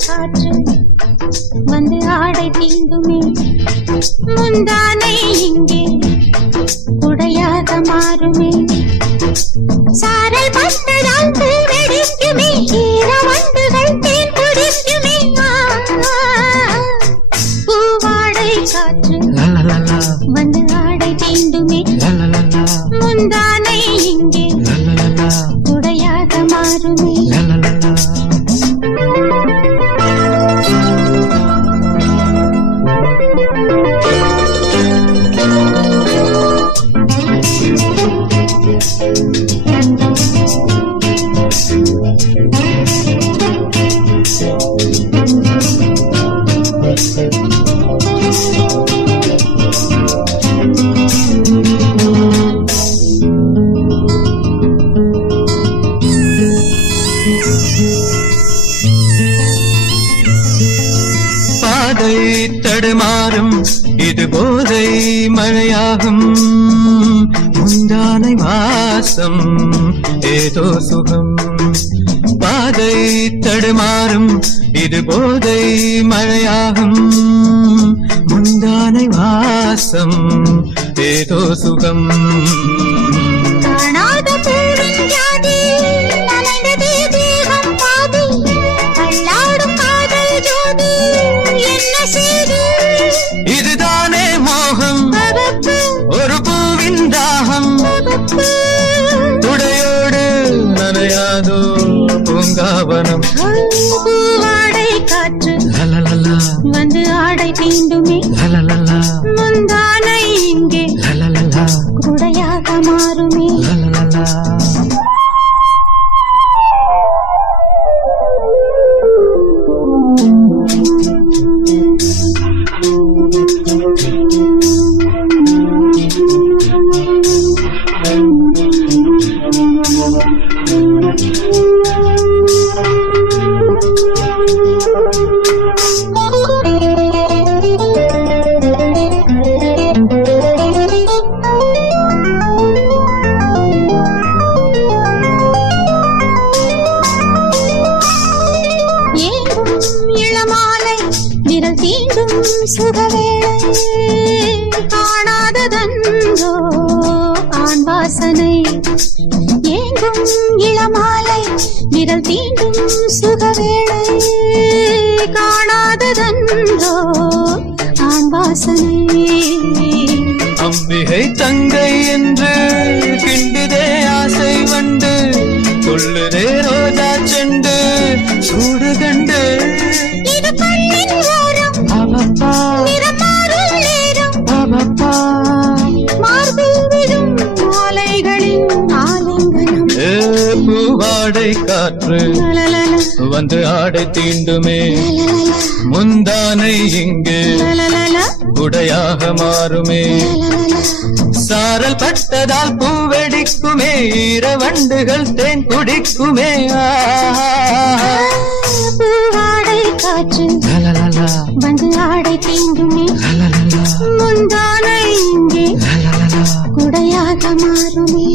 காற்று வந்து ஆடை தீண்டுமே முந்தானை இங்கே உடையாக மாறுமே சாரல் பட்டதால் வெடிக்குமே ஈரவண்டுகள் தேன் குடிக்குமே பூவாடை காற்று வந்து ஆடை தீண்டுமே முந்தானை இங்கே உடையாக மாறுமே பாதை தடுமாறும் இது போதை மழையாகும் முந்தானை வாசம் ஏதோ சுகம் பாதை தடுமாறும் இது போதை மழையாகும் முந்தானை வாசம் ஏதோ சுகம் காணாத பூவின் ஜாதி நனைந்ததே தேகம் பாதி அள்ளாடும் காதல் ஜோதி என்ன செய்து இதுதானே மோகம் ஒரு பூவின் தாகம் துடையோடு நனையாதோ பூங்காவனம் பூவாடை காற்று வந்து ஆடை தீண்டுமே முந்தானை இங்கே குடையாக மாறுமே இளமாலை விரல் தீண்டும் சுகவேளை காணாததன்றோ ஆண் வாசனை ஏங்கும் இளமாலை விரல் தீண்டும் சுகவேளை காணாததன்றோ ஆண் வாசனை அம்பிகை தங்கை என்று கிண்டுதே ஆசை வண்டு கொள்ளுதே ரோஜா செண்டு சூடு கண்டு இது கண்ணின் ஓரம் அவப்பா நிறமாறும் நேரம் அவப்பா மார்பில் விடும் மாலைகளின் ஆலிங்கனம் பூவாடை காற்று வந்து ஆடை தீண்டுமே முந்தானை இங்கு உடையாக மாறுமே சாரல் பட்டதால் பூவெடிக்குமே ஈரவண்டுகள் தேன் குடிக்குமே பூவாடை காற்று வந்து ஆடை தீண்டுமே முந்தானை இங்கே குடையாக மாறுமே